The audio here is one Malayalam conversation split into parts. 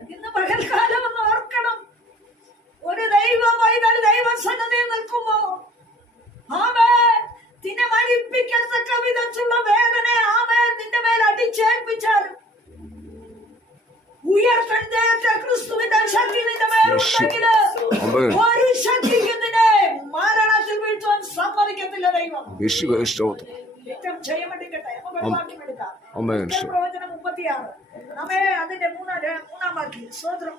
ഇന്ന് പകൽക്കാലം ഒന്ന് ഓർക്കണം. ഒരു ദൈവ സന്നദ്ധയിൽ നിൽക്കുമ്പോ ആമേ നിന്നെ മരിപ്പിക്കത്തക്ക വിധത്തിലുള്ള വേദന ആമേ നിന്റെ മേൽ അടിച്ചേൽപ്പിച്ചാലും. ഉയർത്തെഴുന്നേറ്റ ക്രിസ്തുവിന്റെ ശക്തി നിന്റെ മേലുണ്ടെങ്കിൽ. ഒരു ശക്തിക്ക് നിന്നെ മരണത്തിൽ വീഴ്ത്തുവാൻ സമ്മതിക്കത്തില്ല ദൈവം. നമുക്ക് പ്രവചനം മുപ്പത്തിയാറ്. നമ്മെ അതിന്റെ മൂന്നാം മൂന്നാം സ്വതന്ത്രം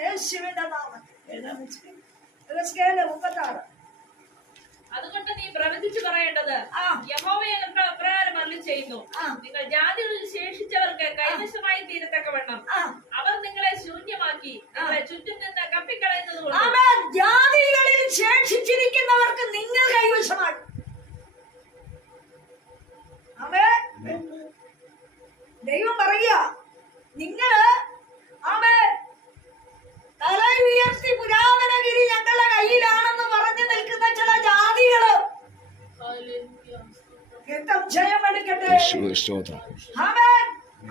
യേശുവിന്റെ നാമത്തിൽ അതുകൊണ്ട് നീ പ്രവചിച്ചു പറയേണ്ടത് ആ. യഹോവ ഞങ്ങൾക്ക് ചെയ്യുന്നു. നിങ്ങൾ ജാതികളിൽ ശേഷിച്ചവർക്ക് കൈവശമായി തീരത്തക്കവണ്ണം. ആ. അവർ നിങ്ങളെ ശൂന്യമാക്കി. നിങ്ങളെ ചുറ്റും നിന്ന് കപ്പിക്കളയുന്നത് കൊണ്ട് ആമേൻ ജാതികളിൽ ശേഷിച്ചിരിക്കുന്നവർക്ക് നിങ്ങൾ കൈവശമാണ് ആമേൻ ദൈവം പറയുക നിങ്ങൾ ആമേ തല ഉയർത്തി പുരാതനഗിരി ഞങ്ങളുടെ കയ്യിലാണെന്ന് പറഞ്ഞു നിൽക്കുന്ന ചില ജാതികൾ രക്തം ജയമെടുക്കട്ടെ യേശുവേ സ്തോത്രം ആമേൻ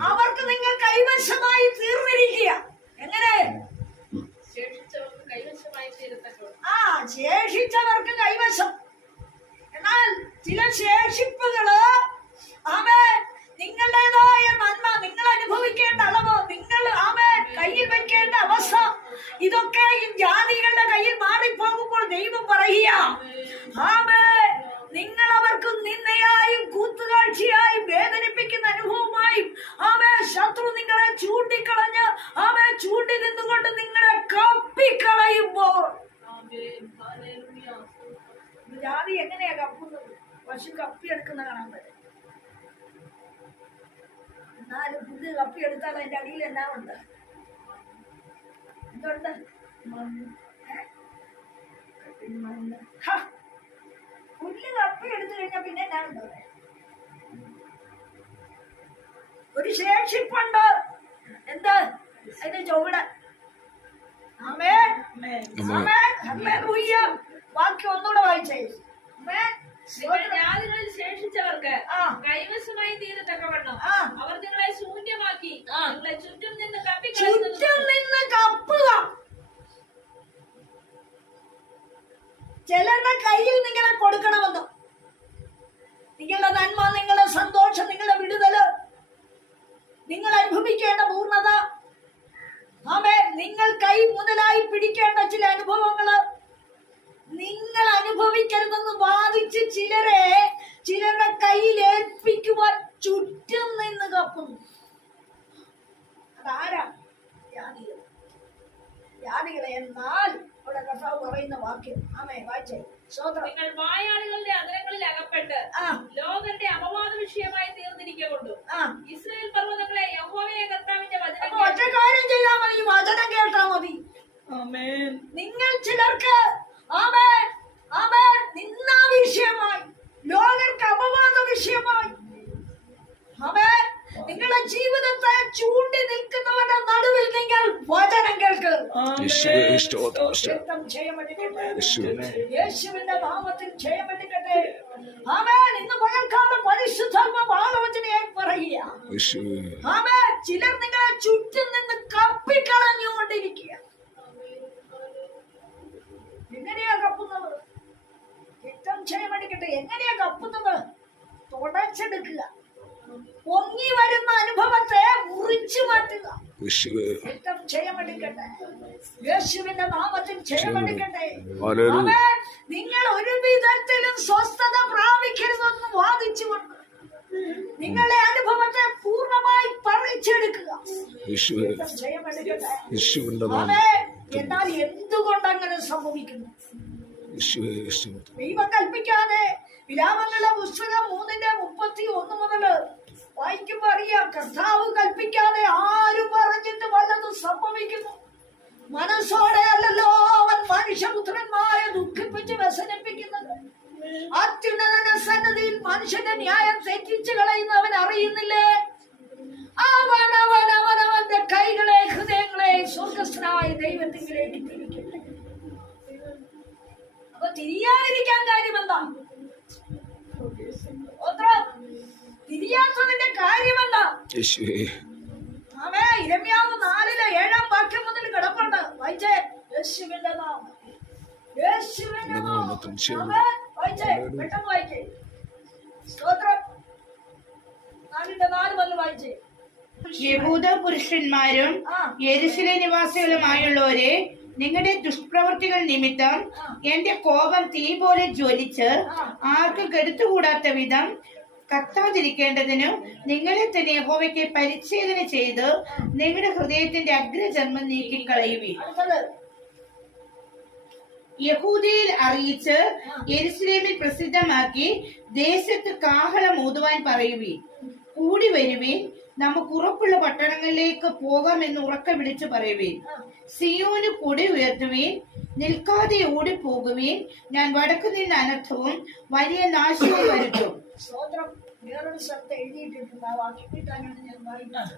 അവർക്ക് നിങ്ങൾ കൈവശമായി തീർന്നിരിക്കുക. എങ്ങനെ? ആ ശേഷിച്ചവർക്ക് കൈവശം. എന്നാൽ ചില ശേഷിപ്പുകൾ ആമേ നിങ്ങളുടേതായ നന്മ നിങ്ങൾ അനുഭവിക്കേണ്ട അളവ് നിങ്ങൾ ആമേ കയ്യിൽ വെക്കേണ്ട അവസ്ഥ ഇതൊക്കെ ഈ ജാതികളുടെ കയ്യിൽ മാറിപ്പോകുമ്പോൾ ദൈവം പറയുക ആമേ നിങ്ങൾ അവർക്ക് നിന്നയായും കപ്പിയെടുക്കുന്ന കാണാൻ പറ്റും. എന്നാലും പുല്ല് കപ്പിയെടുത്താൽ അതിന്റെ അടിയിൽ എല്ലാം ഉണ്ട്? എന്തുണ്ട്? മണ്ണ്! പുല്ല് കപ്പി എടുത്തു കഴിഞ്ഞാൽ പിന്നെ എന്നാ ഉണ്ട്? ഒരു ശേഷിപ്പുണ്ട്. എന്ത്? അതിന്റെ ചുവട്. ആമേ ആമേ വാക്യം ഒന്നുകൂടെ വായിച്ചേ. ആമേ ജാതികളിൽ ശേഷിച്ചവർക്ക് കൈവശമായി തീരത്തക്കവണ്ണം. അവർ നിങ്ങളെ ശൂന്യമാക്കി നിങ്ങളെ ചുറ്റും നിന്ന് കപ്പിക്കളയുന്നത് ചുറ്റും നിന്ന് കപ്പുക ചിലരുടെ കയ്യിൽ നിങ്ങളെ കൊടുക്കണമെന്ന് നിങ്ങളുടെ നന്മ നിങ്ങളുടെ സന്തോഷം നിങ്ങളുടെ വിടുതൽ നിങ്ങൾ അനുഭവിക്കേണ്ട പൂർണത ആമേ നിങ്ങൾ കൈ മുതലായി പിടിക്കേണ്ട ചില അനുഭവങ്ങൾ നിങ്ങൾ അനുഭവിക്കരുതെന്ന് വാദിച്ച് ചിലരെ ചിലരുടെ കയ്യിൽ ഏൽപ്പിക്കുവാൻ ചുറ്റും നിന്ന് കപ്പുന്നു അതാരാ ജാതികൾ ജാതികളെ എന്നാൽ ഇവിടെ കർത്താവ് പറയുന്ന വാക്യം ആമേ വായിച്ചേ സ്വതന്ത്രം നിങ്ങൾ വായാളികളുടെ അതരങ്ങളിൽ അകപ്പെട്ട് ആ ലോകരുടെ അപവാദ വിഷയമായി തീർന്നിരിക്കൊണ്ടു ആ ഇസ്രായേൽ പർവതങ്ങളെ യഹോവയെ കർത്താവിന്റെ അപ്പൊ വചനം ഒറ്റ കാര്യം ചെയ്താൽ മതി ഈ വചനം കേട്ടാ മതി നിങ്ങൾ ചിലർക്ക് ആമേ ആമേ നിന്നാ വിഷയമായി ലോകർക്ക് അപവാദ വിഷയമായി ആമേ നിങ്ങളുടെ ജീവിതത്തെ ചൂണ്ടി നിൽക്കുന്നവരുടെ നടുവിൽ നിങ്ങൾ വചനം കേൾക്ക് യേശുവേ സ്തോത്രം സ്തോത്രം രക്തം ജയമെടുക്കട്ടെ യേശുവേ യേശുവിന്റെ നാമത്തിൽ ജയമെടുക്കട്ടെ ആമേൻ. ഇന്ന് പകൽക്കാലം പരിശുദ്ധാത്മ ആലോചനയായി പറയുക. ആമേൻ. ചിലർ നിങ്ങളെ ചുറ്റും നിന്ന് കപ്പിക്കളഞ്ഞുകൊണ്ടിരിക്കുക. എങ്ങനെയാ കപ്പുന്നത്? രക്തം ജയമെടുക്കട്ടെ എങ്ങനെയാ കപ്പുന്നത്? തുടച്ചെടുക്കുക. പൊങ്ങി വരുന്ന അനുഭവത്തെ മുറിച്ചു മാറ്റുക. ജയമെടുക്കട്ടെ. യേശുവിന്റെ നാമത്തിൽ ഹല്ലേലൂയ. നിങ്ങൾ ഒരു വിധത്തിലും സ്വസ്ഥത പ്രാപിക്കരുതെന്ന് വാദിച്ചുകൊണ്ട് നിങ്ങളെ അനുഭവത്തെ പൂർണമായി പറിച്ചെടുക്കുക. എന്നാൽ എന്തുകൊണ്ട് അങ്ങനെ സംഭവിക്കുന്നു? ദൈവം കൽപ്പിക്കാതെ വിരാമങ്ങളുടെ പുസ്തകം മൂന്നിന്റെ മുപ്പത്തി ഒന്ന് മുതൽ വായിക്കുമ്പോ അറിയാം കർത്താവ് കൽപ്പിക്കാതെ ആരും പറഞ്ഞിട്ട് വല്ലതും സംഭവിക്കുന്നു. മനസ്സോടെ അല്ലല്ലോ അവൻ മനുഷ്യപുത്രന്മാരെ ദുഃഖിപ്പിച്ച് വ്യസനിപ്പിക്കുന്നത്. അത്യുന്നതന്റെ സന്നദ്ധിയിൽ മനുഷ്യന്റെ ന്യായം തെറ്റിച്ചു കളയുന്നവൻ അറിയുന്നില്ലേ? അവൻ അവൻ അവൻ അവന്റെ കൈകളെ ഹൃദയങ്ങളെ സ്വർഗസ്ഥനായ ദൈവത്തിലേക്ക് തിരിക്കട്ടെ അപ്പൊ തിരിയാതിരിക്കാൻ കാര്യം എന്താ? തിരിയാത്തതിന്റെ ആമേ ഇരമ്യാവ് നാലിലെ ഏഴാം വാക്യം മുതൽ കിടപ്പുണ്ട്. വായിച്ചേ യേശുവിന്റെ നാമം. യേശുവിന്റെ നാമം. നാമത്തിൽ ശരി. ആമേൻ. വായിച്ചേ പെട്ടെന്ന് വായിക്കേ. സ്തോത്രം. നാലിന്റെ നാല് വന്ന് വായിച്ചേ. യഹൂദ പുരുഷന്മാരും ആ. യെരുശലേ നിവാസികളുമായുള്ളവരെ നിങ്ങളുടെ ദുഷ്പ്രവൃത്തികൾ നിമിത്തം എന്റെ കോപം തീ പോലെ ജ്വലിച്ച് ആർക്കും കെടുത്തുകൂടാത്ത വിധം കത്താതിരിക്കേണ്ടതിനും നിങ്ങളെ തന്നെ യഹോവയ്ക്ക് പരിച്ഛേദന ചെയ്ത് നിങ്ങളുടെ ഹൃദയത്തിന്റെ അഗ്രജന്മം നീക്കിക്കളയുവിൻ. യഹൂദിയിൽ അറിയിച്ച് എരുസലേമിൽ പ്രസിദ്ധമാക്കി ദേശത്ത് കാഹളം ഊതുവാൻ പറയുവിൻ. കൂടി വരുവിൻ. നമുക്ക് ഉറപ്പുള്ള പട്ടണങ്ങളിലേക്ക് പോകാം എന്ന് ഉറക്കെ വിളിച്ചു പറയുവേൻ. സിയോന് കൊടി ഉയർത്തുവേൻ നിൽക്കാതെ ഓടിപ്പോകുവേൻ ഞാൻ വടക്കു നിന്ന് അനർത്ഥവും വലിയ നാശവും വരുത്തും. സ്തോത്രം. വേറൊരു സ്ഥലത്ത് എഴുതിയിട്ടിട്ടുണ്ട്. ആ ഞാൻ വായിക്കുന്നത്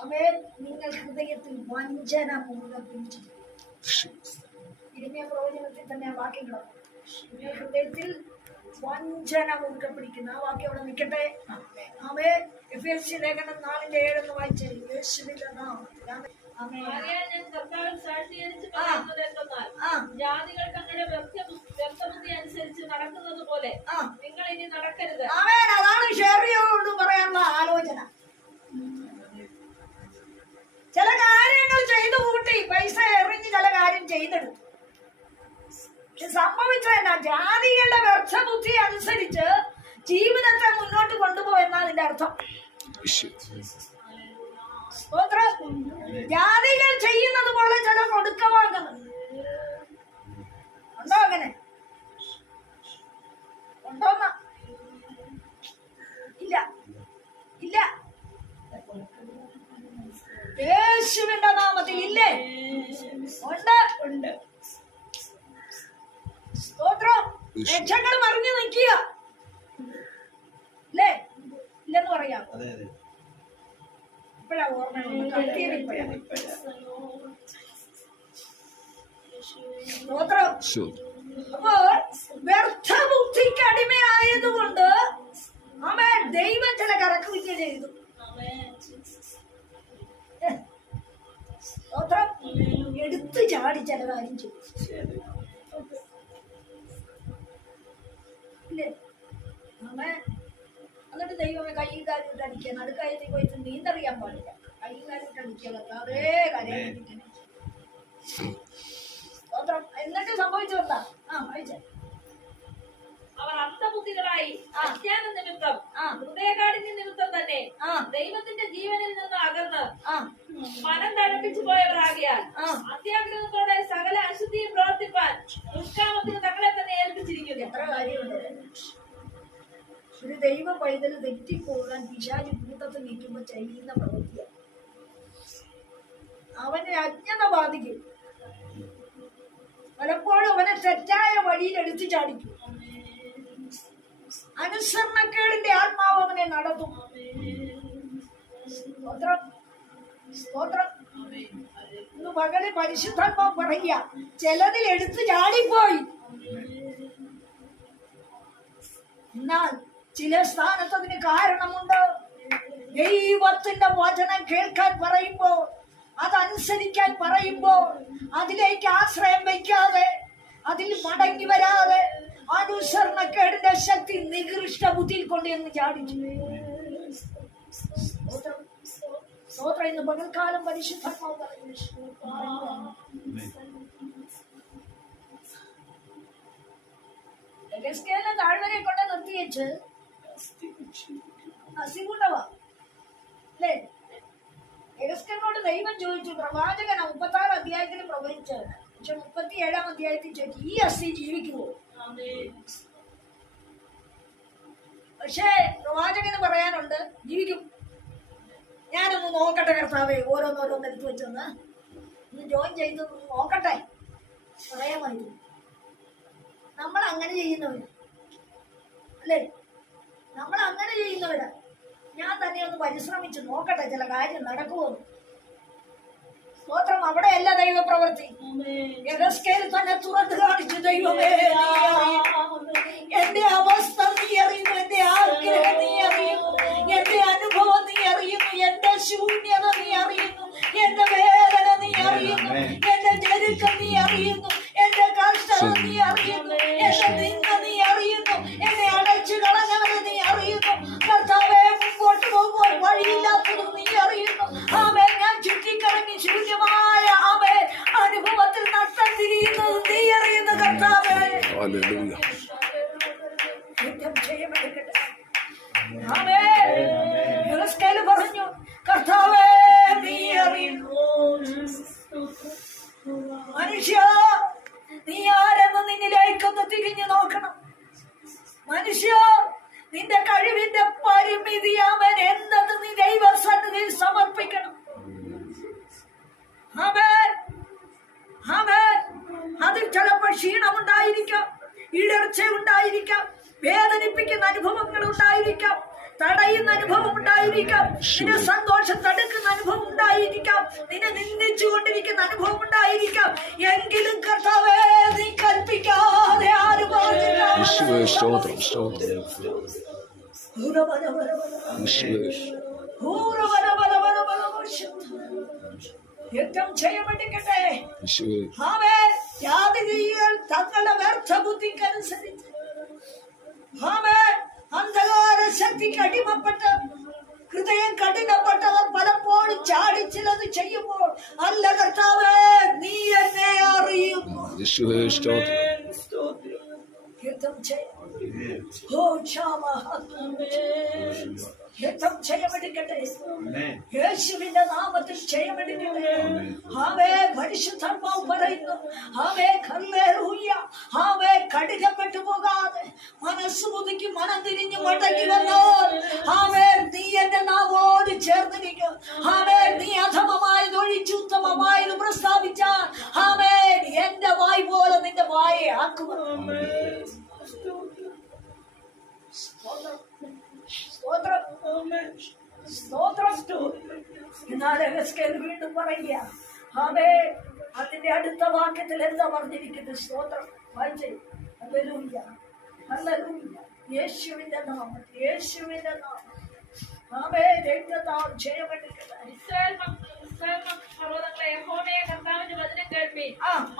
അവൻ നിങ്ങൾ ഹൃദയത്തിൽ വഞ്ചന മൂലം പിടിച്ചിരിക്കുന്നു. ഇനിമയ പ്രവചനത്തിൽ തന്നെ ആ നിങ്ങൾ ഹൃദയത്തിൽ വഞ്ചന മുറുകെ പിടിക്കുന്ന. ആ വാക്യം അവിടെ നിൽക്കട്ടെ. അവേ എഫ് എസ് സി ലേഖനം നാലിന്റെ ഏഴെന്ന് വായിച്ചേ യേശുവിന്റെ ജാതികൾ തങ്ങളുടെ അനുസരിച്ച് നടക്കുന്നത് പോലെ നിങ്ങൾ ഇനി നടക്കരുത്. അതാണ് ഷെറിയോട് പറയാനുള്ള ആലോചന. ചില കാര്യങ്ങൾ ചെയ്തു കൂട്ടി പൈസ എറിഞ്ഞ് ചില കാര്യം ചെയ്തെടുത്തു. സംഭവിച്ചത് എന്നാ ജാതികളുടെ വ്യർത്ഥ ബുദ്ധി അനുസരിച്ച് ജീവിതത്തെ മുന്നോട്ട് കൊണ്ടുപോയെന്നാ അതിന്റെ അർത്ഥം. ജാതികൾ ചെയ്യുന്നത് പോലെ ചില കൊടുക്കവാങ്ങുന്നു ഉണ്ടോ അങ്ങനെ? ഇല്ല. ഇല്ല. യേശുവിന്റെ നാമത്തിൽ ഇല്ലേ? ഉണ്ട്. ഉണ്ട്. സ്തോത്രം. ലക്ഷങ്ങൾ മറിഞ്ഞു നിൽക്കുക. ഇല്ലേ ഇല്ലെന്ന് പറയാം. ഇപ്പഴാ ഓർമ്മ. കത്തിയത് ഇപ്പഴാ. സ്തോത്രം. അപ്പോൾ വ്യർത്ഥ ബുദ്ധിക്ക് അടിമയായതുകൊണ്ട് അവൻ ദൈവം ചില കറക്ക് വിദ്യ ചെയ്തു സ്തോത്രം. എടുത്തു ചാടി ചില കാര്യം ചെയ്തു ഇല്ലേ? അവൻ എന്നിട്ട് ദൈവമേ കൈയും കാലിട്ട് അടിക്കുക നടുക്കയത്തിൽ പോയിട്ട് നീന്തറിയാൻ പാടില്ല. കൈയും കാലിട്ട് അടിക്കുക അതേ എന്നിട്ട് സംഭവിച്ചെന്താ ആ വായിച്ചേ. അവർ അന്ധബുദ്ധികളായി അജ്ഞാന നിമിത്തം. ഹൃദയകാഠിന്യ നിമിത്തം തന്നെ ദൈവത്തിന്റെ ജീവനിൽ നിന്ന് അകന്ന് മനം തഴപ്പിച്ചു പോയവരാകിയാൽ. അത്യാഗ്രഹത്തോടെ സകല അശുദ്ധിയും പ്രവർത്തിപ്പാൻ ദുഷ്കാമത്തിന് തങ്ങളെ തന്നെ ഏൽപ്പിച്ചിരിക്കുന്നു. ഒരു ദൈവ പൈതൽ തെറ്റിപ്പോകാൻ പിശാചി ഭൂതത്തിൽ നിൽക്കുമ്പോൾ ചെയ്യുന്ന പ്രവൃത്തിയാണ് അവനെ അജ്ഞത ബാധിക്കും പലപ്പോഴും അവനെ തെറ്റായ വഴിയിൽ എടുത്തു ചാടിക്കും. അനുസരണക്കേടിന്റെ ആത്മാവ് അവനെ നടത്തും. സ്തോത്രം സ്തോത്രം. ഇന്ന് പകൽ പരിശുദ്ധാത്മാവ് പറയുക ചിലതിൽ എടുത്തു ചാടിപ്പോയി. എന്നാൽ ചില സ്ഥാനത്ത് അതിന് കാരണമുണ്ട്. ദൈവത്തിന്റെ വചനം കേൾക്കാൻ പറയുമ്പോ അതനുസരിക്കാൻ പറയുമ്പോൾ അതിലേക്ക് ആശ്രയം വയ്ക്കാതെ അതിൽ മടങ്ങി വരാതെ അനുസരണക്കേടിന്റെ ശക്തി നികൃഷ്ട ബുദ്ധിയിൽ കൊണ്ട് എന്ന് ചാടിച്ചു. ഇന്ന് പകൽക്കാലം പരിശുദ്ധാത്മാവ് താഴ്വരെ കൊണ്ട് നിർത്തിയേച്ച് അസിമുണ്ടവാ ദൈവം ചോദിച്ചു പ്രവാചകൻ മുപ്പത്തി ആറ് അധ്യായത്തിൽ പ്രവചിച്ച് പക്ഷെ മുപ്പത്തി ഏഴാം അധ്യായത്തിൽ ചോദിച്ചു ഈ അസ്ഥി ജീവിക്കുമോ പക്ഷേ പ്രവാചകന് പറയാനുണ്ട് ജീവിക്കും ഞാനൊന്ന് നോക്കട്ടെ കർത്താവേ ഓരോന്നോരോന്ന് എടുത്തു വെച്ചൊന്ന്. ഒന്ന് ജോയിൻ ചെയ്ത് നോക്കട്ടെ. പറയാമായിരുന്നു. നമ്മൾ അങ്ങനെ ചെയ്യുന്നവര്. അല്ലേ? നമ്മൾ അങ്ങനെ ചെയ്യുന്നവരാ. ഞാൻ തന്നെ ഒന്ന് പരിശ്രമിച്ച് നോക്കട്ടെ ചില കാര്യം നടക്കുമോ സ്തോത്രം. അവിടെയല്ല ദൈവ പ്രവൃത്തി തന്നെ തുറന്നു കാണിച്ചു ദൈവമേ. എന്റെ അവസ്ഥ നീ അറിയുന്നു എന്റെ ആഗ്രഹം നീ അറിയുന്നു എന്റെ അനുഭവം നീ അറിയുന്നു എന്റെ ശൂന്യത നീ അറിയുന്നു എന്റെ വേദന നീ അറിയുന്നു. അനുഭവങ്ങൾ ഉണ്ടായിരിക്കാം. തടയുന്ന അനുഭവം ഉണ്ടായിരിക്കാം. നിന്റെ സന്തോഷം തടുക്കുന്ന അനുഭവം ഉണ്ടായിരിക്കാം. നിന്നെ നിന്ദിച്ചു കൊണ്ടിരിക്കുന്ന അനുഭവം ഉണ്ടായിരിക്കാം. എങ്കിലും കർത്താവേ നീ കൽപ്പിക്കാതെ ആരും യുദ്ധം ജാതികൾ തങ്ങളുടെ വ്യർത്ഥ ബുദ്ധിക്കനുസരിച്ച് ആമേ അന്ധകാര ശക്തിക്ക് അടിമപ്പെട്ട് ഹൃദയം കഠിനപ്പെട്ടത് പലപ്പോഴും ചാടി ചിലത് ചെയ്യുമ്പോൾ അല്ല കർത്താവേ നീ എന്നെ അറിയുന്നു. സ്തോത്രം. യുദ്ധം ചെയ്യ. ഓ ക്ഷാമ യുദ്ധം ചെയ്യപ്പെടുക്കട്ടെ യേശുവിന്റെ നാമത്തിൽ ചെയ്യപ്പെടുകട്ടെ ആവേ പരിശുദ്ധാത്മാവ് പറയുന്നു. ആവേ കല്ലേറൂയ ആവേ കടുകപ്പെട്ടു പോകാതെ മനസ്സ് പുതുക്കി മനം തിരിഞ്ഞ് മടങ്ങി വന്നോ ആവേ നീ എന്റെ നാവോട് ചേർന്നിരിക്കും ആവേ നീ അധമമായത് ഒഴിച്ചുത്തമമായത് പ്രസ്താവിച്ചാൽ ആവേ എന്റെ വായ് പോലെ നിന്റെ വായെ ആക്കുമെന്ന്. സ്തോത്രം സ്തോത്രം സ്തോത്രം എന്നാൽ വീണ്ടും പറയുക ആമേ അതിന്റെ അടുത്ത വാക്യത്തിൽ എന്താ പറഞ്ഞിരിക്കുന്നത്? സ്തോത്രം വായിച്ചേ. ഹല്ലേലൂയ അല്ലൂയ്യ യേശുവിന്റെ നാമം യേശുവിന്റെ നാമം. ജയമെടുക്കുന്ന ജയമെടുക്കട്ടെ. ഇസ്രായേൽ മക്കൾ ഇസ്രായേൽ മക്കൾ പർവതങ്ങളെ യഹോവയെ കർത്താവിന്റെ വചനം കേൾപ്പി. ആ.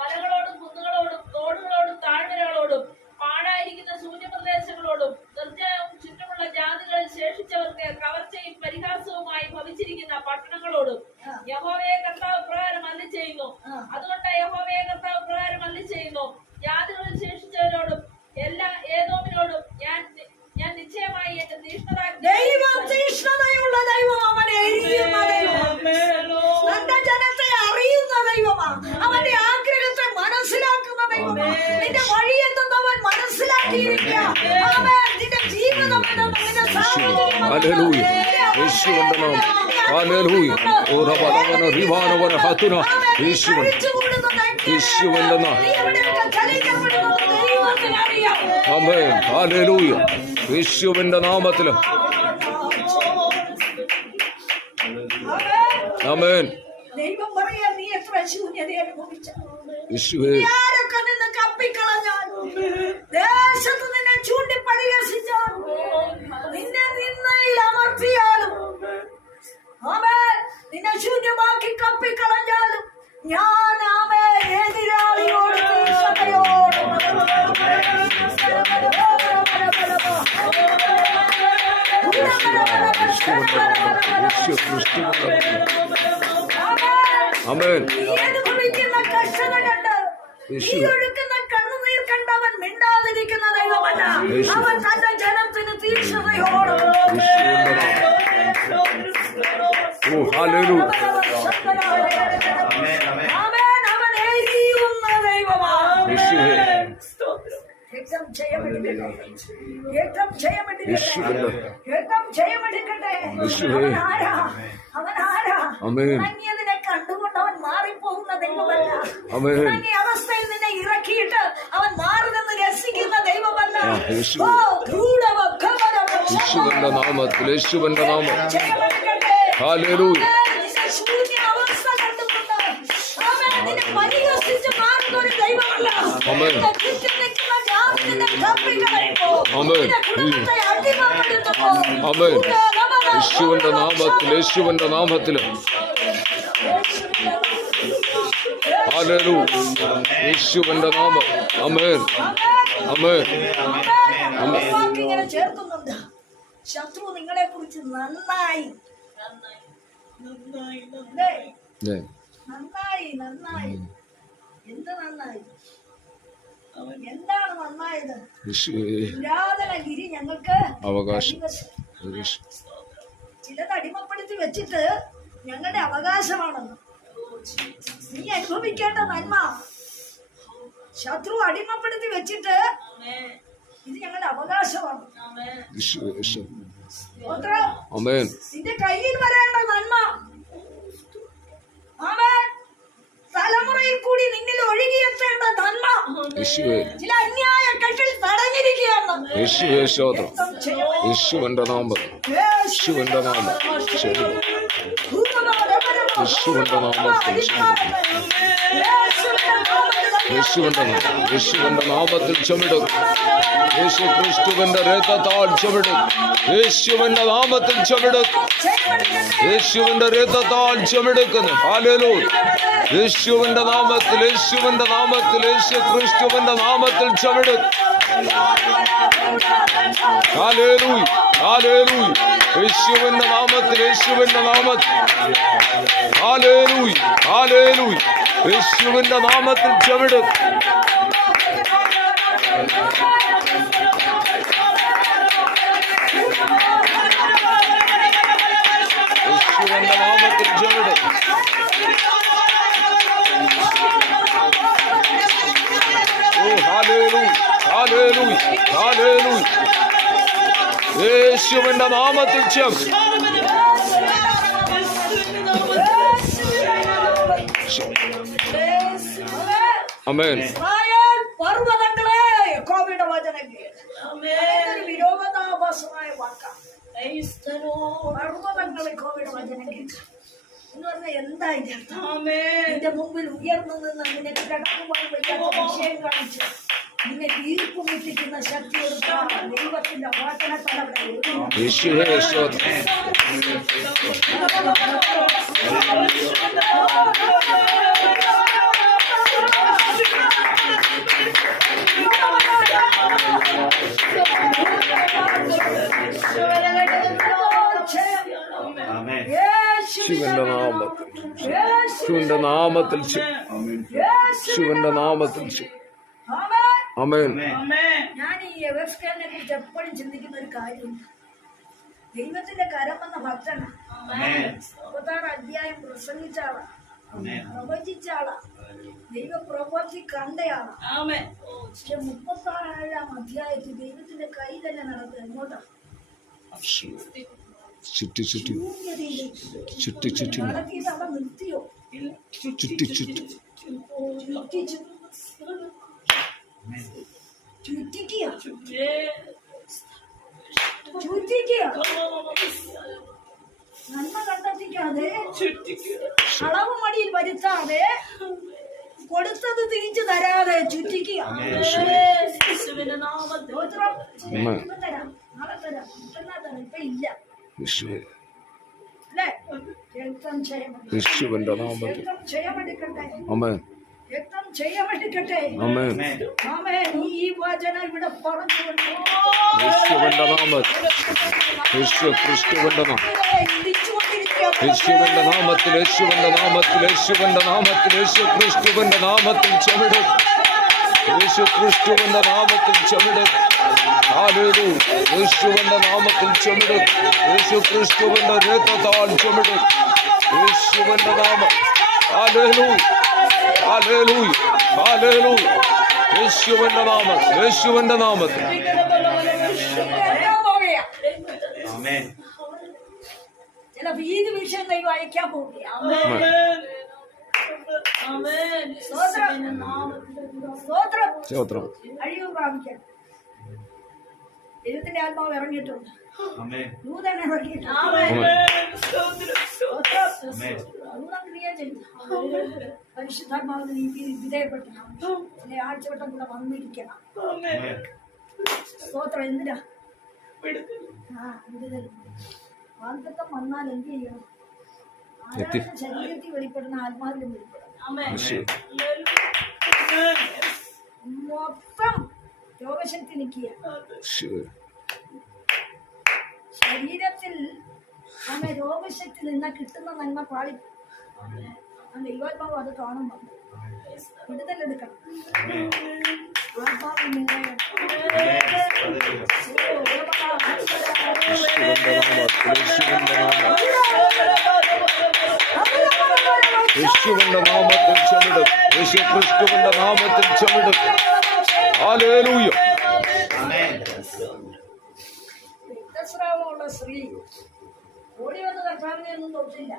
യേശുവിന്റെ ഹല്ലേലൂയ. യേശുവിന്റെ നാമത്തിൽ ആമേൻ. നീ യേശുവേ. ദേശത്ത് നിന്നെ ചൂണ്ടി പരിഹസിച്ചാൽ നിന്നെ നിന്നയിൽ അമർത്തിയാലും ആമേ നിന്നെ ശൂന്യമാക്കി കപ്പിക്കളഞ്ഞാലും ഞാൻ ആമേ എതിരാളിയോട് നീ അനുഭവിക്കുന്ന കഷ്ടത കണ്ട് നീ ഒഴുക്കുന്ന കണ്ണുനീർ കണ്ടവൻ മിണ്ടാതിരിക്കുന്ന ദൈവമല്ല അവൻ തന്റെ ജനത്തിന് തീക്ഷണയോട് ഓ ഹല്ലേലൂയ അവൻ അവൻ എരിയുന്ന ദൈവമാണ് യേശുവേ യുദ്ധം. അവൻ ആരാ. ഉണങ്ങിയതിനെ കണ്ടുകൊണ്ട് അവൻ മാറിപ്പോകുന്ന ദൈവമല്ല. ഉണങ്ങിയ അവസ്ഥയിൽ നിന്നെ ഇറക്കിയിട്ട് അവൻ മാറി നിന്ന് രസിക്കുന്ന ദൈവമല്ല. യേശുവിന്റെ നാമത്തിൽ യേശുവിന്റെ നാമം. ഹല്ലേലൂയ അവൻ നിന്റെ ശൂന്യ അവസ്ഥ കണ്ടുകൊണ്ട് അവൻ നിന്നെ പരിഹസിച്ച് മാറുന്ന ഒരു ദൈവമല്ല ആമേൻ. ആമേൻ. യേശുവിന്റെ നാമത്തിൽ യേശുവിന്റെ നാമത്തിൽ യേശുവിന്റെ നാമം ആമേൻ. വാക്കിങ്ങനെ ചേർക്കുന്നുണ്ട് ശത്രു നിങ്ങളെ കുറിച്ച് നന്നായി നന്നായി നന്നായി നന്നായി എന്ത് നന്നായി എന്താണ് നന്നായത്? യേശുവേ പുരാതന ഗിരി ഞങ്ങൾക്ക് അവകാശം. ചിലത് അടിമപ്പെടുത്തി വെച്ചിട്ട് ഞങ്ങളുടെ അവകാശമാണെന്ന്. നീ അനുഭവിക്കേണ്ട നന്മ. ശത്രു അടിമപ്പെടുത്തി വെച്ചിട്ട് ഇത് ഞങ്ങളുടെ അവകാശമാണ്. നിന്റെ കയ്യിൽ വരേണ്ട നന്മ. അവൻ തലമുറയിൽ കൂടി നിന്നിൽ ഒഴുകിയെത്തേണ്ട നന്മ. ചില അന്യായ കെട്ടിൽ തടഞ്ഞിരിക്കുകയാണ്. യേശുവിന്റെ നാമത്തിൽ യേശുവിന്റെ നാമം. യേശുവിന്റെ നാമത്തിൽ യേശുവിന്റെ നാമം. യേശുവിന്റെ നാമത്തിൽ ചുമിടും. യേശു ക്രിസ്തുവിന്റെ രക്തത്താൽ ചുമിടും. യേശുവിന്റെ നാമത്തിൽ ചുമിടും. യേശുവിന്റെ രക്തത്താൽ ചുമിടുക്കുന്നു. ഹാലേലൂ യേശുവിന്റെ നാമത്തിൽ യേശുവിന്റെ നാമത്തിൽ യേശു ക്രിസ്തുവിന്റെ നാമത്തിൽ ഹാലേലൂ യേശുവിന്റെ നാമത്തിൽ യേശുവിന്റെ നാമത്തിൽ. യേശുവിന്റെ നാമത്തിൽ ക്ഷമെടുക്കും യേശുവിന്റെ നാമത്തിൽ ക്ഷമെടുക്കും യേശുവിന്റെ നാമത്തിൽ അമേൻ വിരോധാഭാസമായ വാക്കാണ് പർവതങ്ങളെ വചനം. എന്ന് പറഞ്ഞാൽ എന്താ ഇതിന്റെ മുമ്പിൽ ഉയർന്നു നിന്ന് നിനക്ക് കടക്കുവാൻ വയ്യാത്ത വിഷയം കാണിച്ച് നിന്നെ തീർപ്പ് മുട്ടിക്കുന്ന ശക്തി കൊടുത്ത ദൈവത്തിന്റെ വാചനത്താൽ അവിടെ എഴുതുന്നു. യേശുവേ സ്തോത്രം യേശുവിന്റെ നാമത്തിൽ യേശുവിന്റെ നാമത്തിൽ ക്ഷമ യേശുവിന്റെ നാമത്തിൽ ക്ഷമ അമേൻ ഞാൻ ഈ എവസ്കാലിനെ കുറിച്ച് എപ്പോഴും ചിന്തിക്കുന്ന ഒരു കാര്യം. ദൈവത്തിന്റെ കരം എന്ന ഭക്തന മുപ്പത്താറ് അധ്യായം പ്രസംഗിച്ച ആളാ. പ്രവചിച്ച ആളാ. ദൈവ പ്രവൃത്തി കണ്ടയാളാ. പക്ഷെ മുപ്പത്താറാം അധ്യായത്തിൽ ദൈവത്തിന്റെ കൈ തന്നെ നടക്കുക എങ്ങോട്ടാ? ചുറ്റി. ചുറ്റി. ചുറ്റി. ചുറ്റി നിർത്തിയോ? ചുറ്റി ചുറ്റി. ചുറ്റിച്ചു ചുറ്റിക്കുക ചുറ്റിക്കുക നന്മ കണ്ടെത്തിക്കാതെ അളവ് മടിയിൽ വരുത്താതെ കൊടുത്തത് തിരിച്ചു തരാതെ ചുറ്റിക്കുക ഇല്ല. യേശുവേ. രക്തം ചെയ്യമെടുക്കട്ടെ അമേൻ ആമേൻ. ഈ വചന ഇവിടെ പറഞ്ഞുകൊണ്ട് യേശുവിന്റെ നാമത്തിൽ. യേശുവിന്റെ നാമത്തിൽ. യേശുവിന്റെ നാമത്തിൽ യേശു ക്രിസ്തുവിന്റെ നാമത്തിൽ ചെവിടും. യേശു ക്രിസ്തുവിന്റെ നാമത്തിൽ ചെവിടും. ഹാലേലൂ യേശുവിന്റെ നാമത്തിൽ ചെവിടും. യേശു ക്രിസ്തുവിന്റെ രക്തത്താൽ ചെവിടും. യേശുവിന്റെ നാമം. ഹാലേലൂ യേശുവിന്റെ നാമം യേശുവിന്റെ നാമത്തിൽ. ചില ഭീതി വിഷയം ദൈവം അയക്കാൻ സ്തോത്രം. അഴിവ് പ്രാപിക്കാൻ ദൈവത്തിന്റെ ആത്മാവ് ഇറങ്ങിയിട്ടുണ്ട്. ക്രിയ ചെയ്തു പരിശുദ്ധാത്മാവിന് നീതി വിധേയപ്പെടണം അല്ലെ ആഴ്ചവട്ടം കൂടെ വന്നിരിക്കണം സ്തോത്രം എന്തിനാ ആ വിടുതൽ വാഗ്ദത്തം വന്നാൽ എന്ത് ചെയ്യണം എത്തി. ആരാധന ശരീരത്തിൽ വെളിപ്പെടുന്ന ആത്മാവിലും വെളിപ്പെടണം മൊത്തം രോഗശക്തി നിൽക്കുക ശരീരത്തിൽ നമ്മെ രോഗശക്തി നിന്ന് കിട്ടുന്ന നന്മ പാളി. ആ ദൈവാത്മാവ് അത് കാണുമ്പോൾ വിടുതലെടുക്കണം നാമത്തിൽ ചെവിടും യേശു നാമത്തിൽ ഹാലേലൂയ കർത്താവിനെ ഒന്നും തൊട്ടില്ല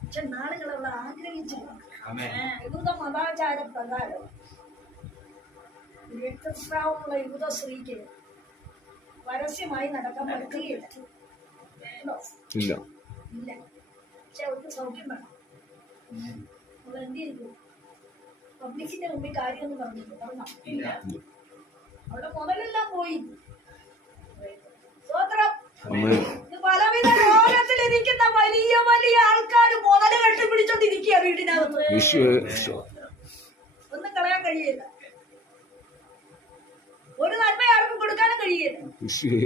പക്ഷെ നാളുകൾ അവൾ ആഗ്രഹിച്ചു യൂത മതാചാര പ്രകാരം രക്തസ്രാവമുള്ള യൂത സ്ത്രീക്ക് പരസ്യമായി നടക്കാൻ പറ്റുകയില്ല? ഇല്ല. ഇല്ല. പക്ഷെ അവർക്ക് സൗഖ്യം വേണം. അവൾ എന്ത് ചെയ്തു? പബ്ലിക്കിന്റെ മുമ്പിൽ കാര്യമൊന്നും പറഞ്ഞില്ല. പറഞ്ഞോ? അവളുടെ അവിടെ മുതലെല്ലാം പോയി. സ്വോത്രം രോഗത്തിലിരിക്കുന്ന വലിയ വലിയ ആൾക്കാർ മുതൽ കെട്ടിപ്പിടിച്ചോണ്ടിരിക്കുക വീടിനകത്ത് യേശുവേ സ്തോത്രം. ഒന്നും കളയാൻ കഴിയില്ല. ഒരു നന്മ ആർക്കും കൊടുക്കാനും കഴിയില്ല. യേശുവേ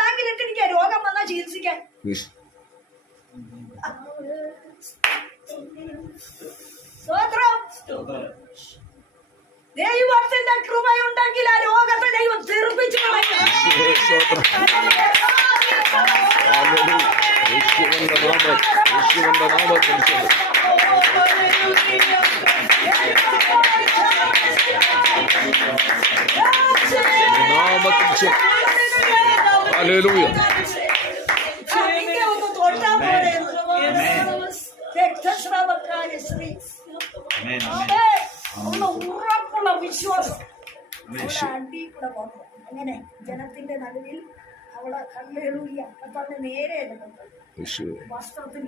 ബാങ്കിൽ ഇട്ടിരിക്കുക രോഗം വന്നാൽ ചികിത്സിക്കാൻ. സ്വത്രം ദൈവത്തിന്റെ കൃപയുണ്ടെങ്കിൽ ആ രോഗത്തെ ദൈവം തീർപ്പിച്ചു നാമത്തിൽ വന്നു അങ്ങനെ ജനത്തിന്റെ നടുവിൽ അവളെ കല്ലേലൂയ പറഞ്ഞ് നേരെ വസ്ത്രത്തിൽ.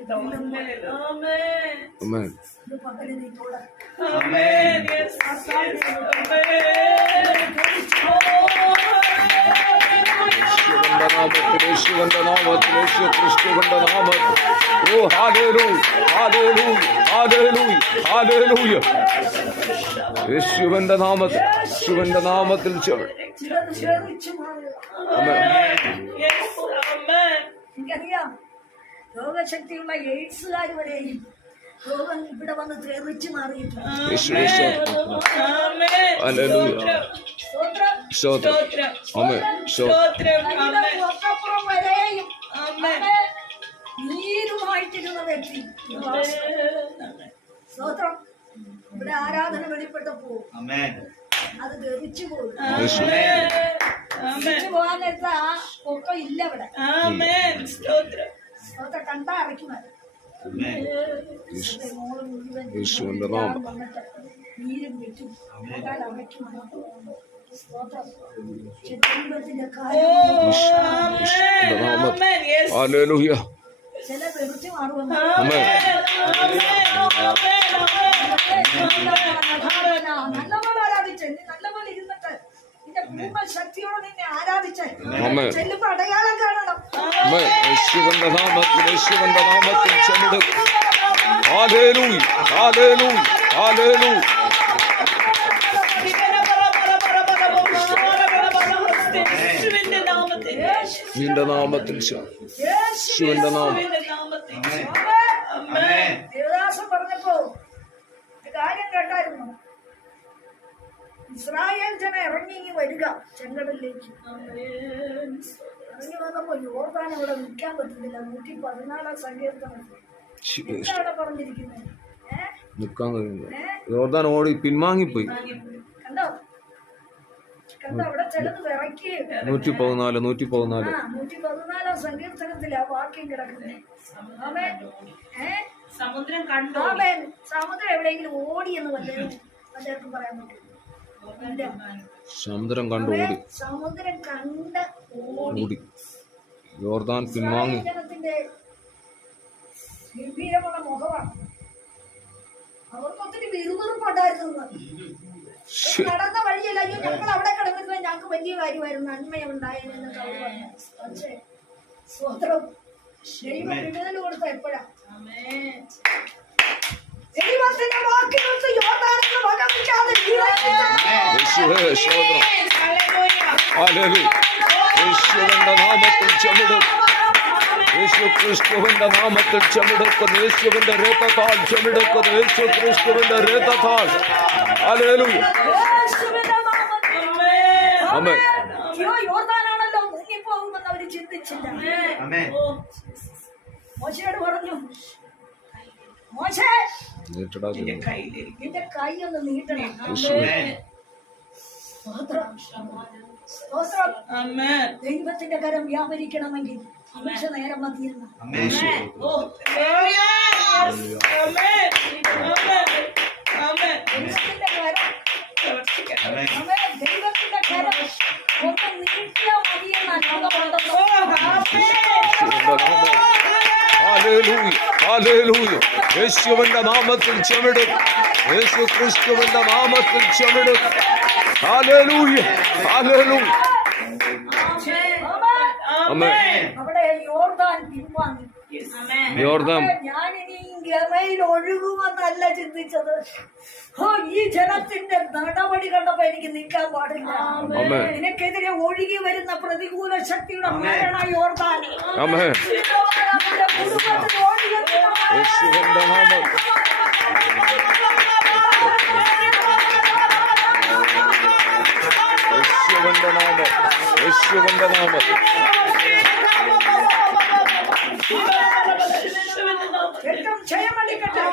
യേശുവിന്റെ നാമത്തിൽ ശിവന്റെ നാമത്തിൽ യേശു ക്രിസ്തുവിന്റെ നാമത്തിൽ. ഓ ഹാലേലൂയ ഹാലേലൂയ ഹാലേലൂയ ഹാലേലൂയ യേശുവിന്റെ നാമത്തിൽ യേശുവിന്റെ നാമത്തിൽ ചെവൾ ചിലത് ക്ഷേമിച്ചു മാറുക. എനിക്കറിയാം. രോഗശക്തിയുള്ള എയ്ഡ്സുകാർ വരെയും രോഗം ഇവിടെ വന്ന് തെറിച്ചു മാറിയിട്ടുണ്ട്. നീരുമായിട്ടിരുന്ന വ്യക്തി. സ്തോത്രം ഇവിടെ ആരാധന വെളിപ്പെട്ടപ്പോ അത് ഗമിച്ചു പോകും. പോകാൻ നേരത്തെ ആ പൊക്കം ഇല്ല ഇവിടെ സ്തോത്രം. കണ്ടാ മോൾ മുഴുവൻ യേശുവിന്റെ നാമം. ഹല്ലേലൂയ. ചില വെറുതെ മാറുമെന്ന് ആമേൻ. നീ നല്ലപോലെ ഇരുന്നിട്ട് നിന്റെ പൂർണ ശക്തിയോടെ നിന്നെ ആരാധിച്ച്. ചെല്ലുമ്പോ അടയാളം കാണണം. യേശുവിന്റെ നാമത്തിൽ യേശുവിന്റെ നാമത്തിൽ ചെന്നെടുക്കും ഹല്ലേലൂയ ഹല്ലേലൂയ ഹല്ലേലൂയ. നിന്റെ നാമത്തിൽ ചെല്ലും. യേശുവിന്റെ നാമം പറഞ്ഞപ്പോ കാര്യം കേട്ടായിരുന്നു. ഇസ്രായേൽ ജന ഇറങ്ങി ഇങ്ങി വരിക. ചെങ്കടലിലേക്ക്. ഇറങ്ങി വന്നപ്പോ യോർദാൻ അവിടെ നിൽക്കാൻ പറ്റുന്നില്ല. നൂറ്റി പതിനാലാം സങ്കീർത്തനം. പറഞ്ഞിരിക്കുന്നത്? നിൽക്കാൻ കഴിയുന്നു ഏ? യോർദാൻ ഓടി പിൻവാങ്ങിപ്പോയി. കണ്ടോ? കണ്ടോ? അവിടെ ചിലത് വിറയ്ക്കുകയും നൂറ്റി പതിനാല് നൂറ്റി പതിനാല്. ആ നൂറ്റി പതിനാലാം സങ്കീർത്തനത്തിൽ ആ വാക്യം കിടക്കുന്നത്. സമുദ്രം കണ്ടോ. ആമേൻ. സമുദ്രം എവിടെയെങ്കിലും ഓടി എന്ന് വല്ലതും പലർക്കും പറയാൻ പറ്റും. സമുദ്രം കണ്ടു ഓടി. സമുദ്രം കണ്ട് ഓടി. യോർദാൻ പിൻവാങ്ങി. ജനത്തിന്റെ ഗംഭീരമുള്ള മുഖമാണ്. അവർക്ക് ഒത്തിരി വിറുവിറുപ്പുണ്ടായിരുന്നു നടന്ന വഴിയല്ല അയ്യോ ഞങ്ങൾ അവിടെ കിടന്നിരുന്ന ഞങ്ങൾക്ക് വലിയ കാര്യമായിരുന്നു നന്മയുണ്ടായെന്നൊക്കെ അവർ പറഞ്ഞു. പക്ഷേ സ്വത്രം ശരി വിടുതൽ കൊടുത്ത എപ്പോഴാ? ദൈവത്തിന്റെ വാക്കുകൾക്ക് യോർദാനെന്ന് വകവയ്ക്കാതെ യേശുവേ സ്തോത്രം ഹല്ലേലൂയ യേശുവിന്റെ നാമത്തിൽ ചെമിടും. യേശു ക്രിസ്തുവിന്റെ നാമത്തിൽ ചെമിടുക്കുന്ന യേശുവിന്റെ രക്തത്താൽ ചെമിടുക്കുന്ന യേശു ക്രിസ്തുവിന്റെ രക്തത്താൽ ഹല്ലേലൂയ യേശുവിന്റെ നാമത്തിൽ ആമേൻ അയ്യോ യോർദാനാണല്ലോ മുങ്ങിപ്പോകുമെന്ന് അവർ ചിന്തിച്ചില്ല മോശയോട് പറഞ്ഞു മോശേ നീട്ടടാ എന്റെ കൈ ഒന്ന് നീട്ടണേ ദൈവത്തിന്റെ കരം വ്യാപരിക്കണമെങ്കിൽ അപേക്ഷ നേരം മതിയെന്ന് ദൈവത്തിന്റെ കരം ദൈവത്തിന്റെ കരം ഒന്ന് നീട്ടിയാ മതിയെന്നാണ് ലോകമാണെന്ന് യേശുവിന്റെ നാമത്തിൽ ചെമിടും യേശു ക്രിസ്തുവിന്റെ നാമത്തിൽ ചെമിടും ഹല്ലേലൂയ. ഹല്ലേലൂയ. ആമേൻ. അവിടെ യോർദാൻ ഗമയിൽ ഒഴുകുമെന്നല്ല ചിന്തിച്ചത്. ഓ ഈ ജനത്തിന്റെ നടപടി കണ്ടപ്പോ എനിക്ക് നിൽക്കാൻ പാടില്ല. ആമേൻ. നിനക്കെതിരെ ഒഴുകി വരുന്ന പ്രതികൂല ശക്തിയുടെ മരണ യോർദാനെ ഓടിയെത്തുന്ന യേശുവിന്റെ നാമം. യേശുവിന്റെ നാമം. യേശുവിന്റെ നാമം. ഏറ്റവും ക്ഷയമടിക്കട്ടെ